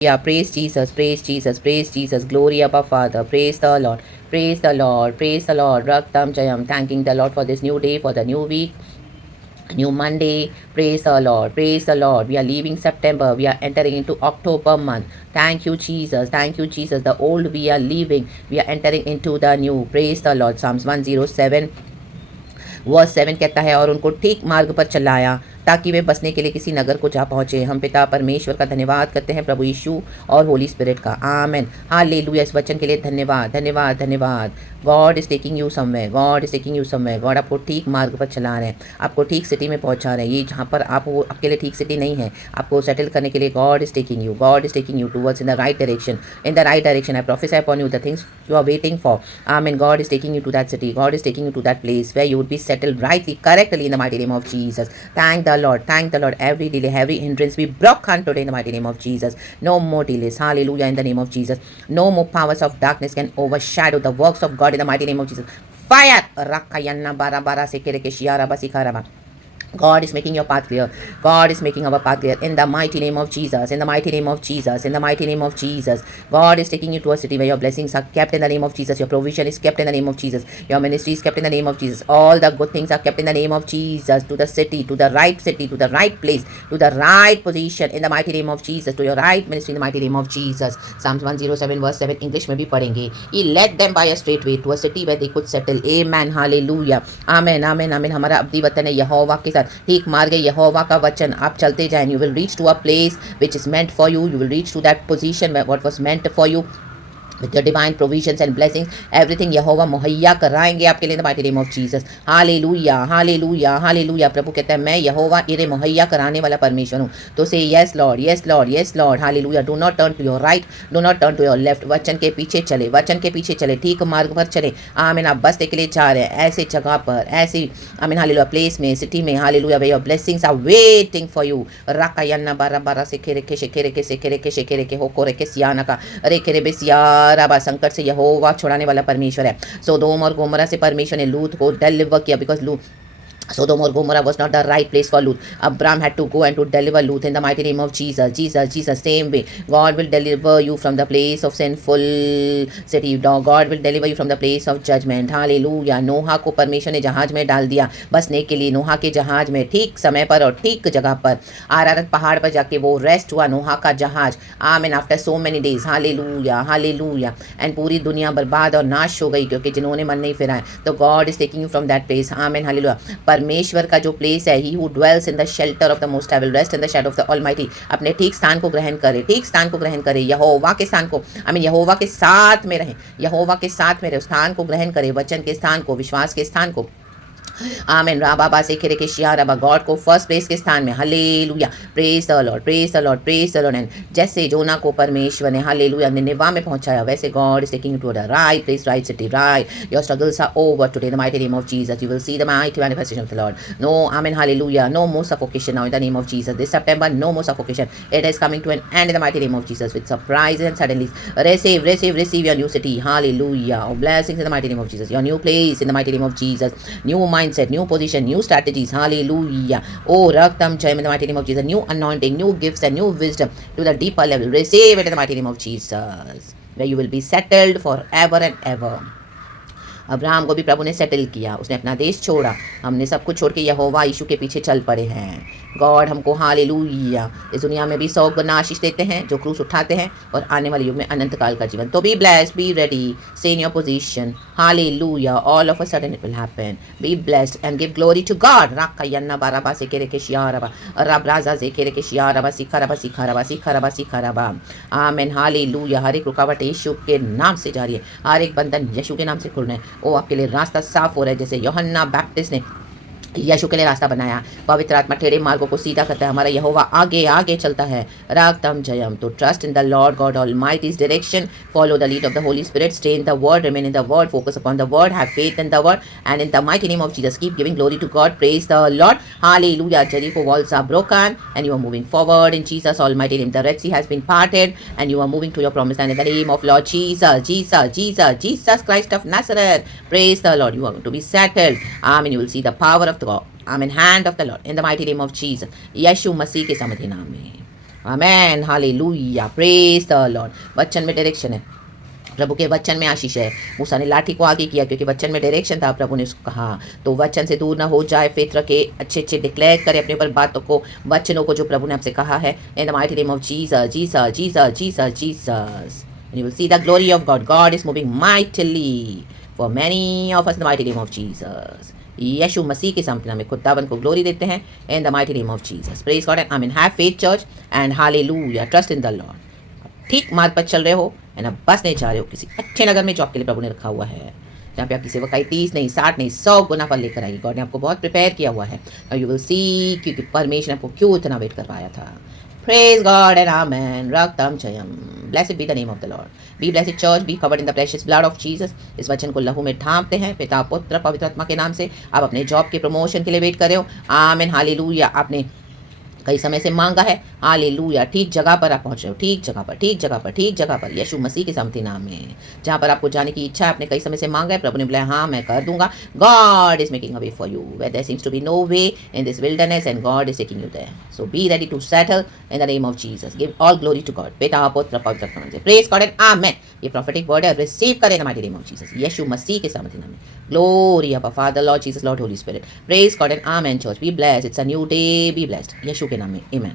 Yeah, praise Jesus, praise Jesus, praise Jesus, glory Abba Father, praise the Lord, praise the Lord, praise the Lord, Raktam Jayam, thanking the Lord for this new day, for the new week, new Monday, praise the Lord, praise the Lord. We are leaving September, we are entering into October month. Thank you, Jesus, thank you, Jesus. The old we are leaving, we are entering into the new. Praise the Lord. Psalms 107 verse 7 कहता है, और उनको ठीक मार्ग पर चलाया ताकि वे बसने के लिए किसी नगर को जा पहुंचे। हम पिता परमेश्वर का धन्यवाद करते हैं, प्रभु यीशु और होली स्पिरिट का। आमेन, हालेलुया। इस वचन के लिए धन्यवाद, धन्यवाद, धन्यवाद। God is taking you somewhere, God is taking you somewhere. God आपको ठीक मार्ग पर चला रहे हैं, आपको ठीक सिटी में पहुंचा रहे हैं। ये जहाँ पर आप वो आपके लिए ठीक सिटी नहीं है, आपको सेटल करने के लिए God is taking you, God is taking you towards in the right direction, in the right direction. I prophecy upon you the things you are waiting for. Amen. God is taking you to that city. God is taking you to that place where you would be settled rightly, correctly in the mighty name of Jesus. Thank the Lord. Thank the Lord. Every delay, every hindrance be broken today in the mighty name of Jesus. No more delays. Hallelujah in the name of Jesus. No more powers of darkness can overshadow the works of God in the mighty name of Jesus. Fire. Rakayanna bara bara sekere ke shiara basikarama. God is making your path clear. God is making our path clear in the mighty name of Jesus. In the mighty name of Jesus. In the mighty name of Jesus. God is taking you to a city where your blessings are kept in the name of Jesus. Your provision is kept in the name of Jesus. Your ministry is kept in the name of Jesus. All the good things are kept in the name of Jesus. To the city, to the right place, to the right position in the mighty name of Jesus. To your right ministry in the mighty name of Jesus. Psalms 107 verse 7 English में भी पढ़ेंगे. He led them by a straight way to a city where they could settle. Amen. Hallelujah. Amen. Amen. Amen. हमारा अब्दी वतन है यहोवा के साथ ठीक मार्ग है यहोवा का वचन। आप चलते जाएं, you will reach to a place which is meant for you, you will reach to that position what was meant for you with your divine provisions and blessings. Everything Jehovah मुहैया कराएंगे आपके लिए in the mighty name of Jesus. Hallelujah, hallelujah, hallelujah. प्रभु कहता है, मैं यहोवा इन्हें मुहैया कराने वाला परमेश्वर हूँ। तो say yes lord, yes lord, yes lord. Hallelujah. Do not turn to your right, do not turn to your left. वचन के पीछे चले, वचन के पीछे चले, ठीक मार्ग पर चले। आमीन। आप बसने के लिए जा रहे हैं ऐसे जगह पर, ऐसी आमीन हालेलुया प्लेस में, सिटी में। हालेलुया। वे your blessings are waiting for you. राकायन्ना बारा बारा से खेरे के शेखेरे के सेखेरे के शेखेरे के होकोरे के सियाना का रे खेरे बेसिया राबा। संकट से यहोवा छुड़ाने वाला परमेश्वर है। सोदोम और गोमरा से परमेश्वर ने लूत को डिलीवर किया, बिकॉज लूत Sodom or Gomorrah was not the right place for Lut. Abraham had to go and to deliver Lut in the mighty name of Jesus. Jesus, same way. God will deliver you from the place of sinful city. God will deliver you from the place of judgment. Hallelujah. नोहा को परमेश्वर ने जहाज में डाल दिया बसने के लिए। नोहा के जहाज में ठीक समय पर और ठीक जगह पर आरारत पहाड़ पर जाके वो रेस्ट हुआ नोहा का जहाज। आमीन। After so many days. Hallelujah, hallelujah. And पूरी दुनिया बर्बाद और नाश हो गई क्योंकि जिन्होंने मन नहीं फिराया। तो God is taking you from that place. आमीन, हालेलुया। परमेश्वर का जो प्लेस है, he who dwells in the shelter of the most high will rest in the shadow of the almighty. अपने ठीक स्थान को ग्रहण करे, ठीक स्थान को ग्रहण करे, यहोवा के स्थान को, आई मीन यहोवा के साथ में रहे, यहोवा के साथ में रहे, स्थान को ग्रहण करे, वचन के स्थान को, विश्वास के स्थान को। आमीन। राबाबा से खेरे के शिया रबा। गॉड को फर्स्ट प्लेस के स्थान में। Hallelujah. Praise the Lord, praise the Lord, praise the Lord. And जैसे जोना को परमेश्वर ने हालेलुया निनेवा में पहुंचाया, वैसे God is taking you to the right place, right city, right. Your struggles are over today in the mighty name of Jesus. You will see the mighty manifestation of the Lord. No, amen, hallelujah. No more suffocation now in the name of Jesus. This September, no more suffocation. It is coming to an end in the mighty name of Jesus with surprises and suddenly. Receive, receive, receive your new city. Hallelujah. Blessings in the mighty name of Jesus. Your new place in the mighty name of Jesus. New mindset, new position, new strategies. Hallelujah. Oh, Raktam Jayam in the mighty name of Jesus. New anointing, new gifts and new wisdom to the deeper level. Receive it in the mighty name of Jesus. Where you will be settled forever and ever. Abraham को भी प्रभु ने settle किया, उसने अपना देश छोड़ा। हमने सब कुछ छोड़ के यहोवा यीशु के पीछे चल पड़े हैं। गॉड हमको हालेलुया इस दुनिया में भी 100 गुना आशीष देते हैं जो क्रूस उठाते हैं, और आने वाले युग में अनंत काल का जीवन। तो be blessed, be ready, stay in your position. Hallelujah. All of a sudden it will happen. Be blessed and give glory to God. राकायन्ना बाराबा से केरे के शियारबा, रबराजा से केरे के शियारबा, सिखारबा सिखारबा सिखारबा सिखारबा। आमीन, हालेलुया। हर एक रुकावट यीशु के नाम से जा रही है, हर एक बंधन यीशु के नाम से खुल रहे हैं। वो आपके लिए रास्ता साफ हो रहा है, जैसे यूहन्ना बैप्टिस्ट ने यीशु के लिए रास्ता बनाया। पवित्र आत्मा टेढ़े मार्गों को सीधा करता है। हमारा यहोवा आगे आगे चलता है। रागतम जयम। तो trust in the Lord God almighty's direction, follow the lead of the Holy Spirit, stay in the word, remain in the word, focus upon the word, have faith in the word, and in the mighty name of Jesus keep giving glory to God, praise the Lord. Hallelujah. Jericho walls are broken and you are moving forward in Jesus almighty name. The Red Sea has been parted and you are moving to your promised land in the name of Lord Jesus, Jesus, Jesus, Jesus Christ of Nazareth. Praise the Lord. You are going to be settled. Amen. You will see the power of the God. Amen. Hand of the Lord in the mighty name of Jesus. यीशु मसीह के समधी नाम में। आमेन, hallelujah, praise the Lord. वचन में direction है, प्रभु के वचन में आशीष है। मूसा ने लाठी को आगे किया क्योंकि वचन में डायरेक्शन था, प्रभु ने उसको कहा तो वचन से दूर ना हो जाए, फेथ रखे, अच्छे अच्छे डिक्लेयर करे अपने ऊपर बातों को, वचनों को जो प्रभु ने आपसे कहा है। इन the mighty name of Jesus, Jesus, Jesus, Jesus, Jesus, and you will see the glory of God. God is moving mightily for many of us in the mighty name of Jesus. यीशु मसीह के सामर्थ्य नाम में खुदावन को glory देते हैं in the mighty name of Jesus. Praise God and amen. Have faith church and hallelujah, trust in the Lord. ठीक मार्ग पर चल रहे हो एंड अब बस नहीं जा रहे हो, किसी अच्छे नगर में जॉब के लिए प्रभु ने रखा हुआ है, जहाँ पे आपकी सेवकाई 30 नहीं 60 नहीं 100 गुना फल लेकर आएगी। गॉड ने आपको बहुत प्रिपेयर किया हुआ है और यू विल सी, क्योंकि परमेश्वर ने आपको क्यों इतना वेट करवाया था। Praise God and Amen. Raktam Chayam. Blessed be the name of the Lord. Be blessed church. Be covered in the precious blood of Jesus. इस वचन को लहू में ढांपते हैं पिता पुत्र पवित्र आत्मा के नाम से। आप अपने जॉब के प्रमोशन के लिए वेट कर रहे हो, आमेन, हालेलुया। आपने कई समय से मांगा है, हालेलुया। ठीक जगह पर आप पहुंच रहे हो, ठीक जगह पर, ठीक जगह पर, ठीक जगह पर, यीशु मसीह के सामर्थ्य नाम में। जहां पर आपको जाने की इच्छा है, आपने कई समय से मांगा है, प्रभु ने बुलाया, हाँ मैं कर दूंगा। God is making a way for you where there seems to be no way in this wilderness and God is taking you there. So be ready to settle in the name of Jesus. Give all glory to God. पिता पुत्र पवित्र आत्मा से praise God and आमेन। ये prophetic word है, receive करें in the mighty name of Jesus, यीशु मसीह के सामर्थ्य नाम में। Glory Abba father Lord Jesus Lord Holy Spirit. Praise God and amen. Church be blessed, it's a new day, be blessed, यीशु के नाम में, आमेन।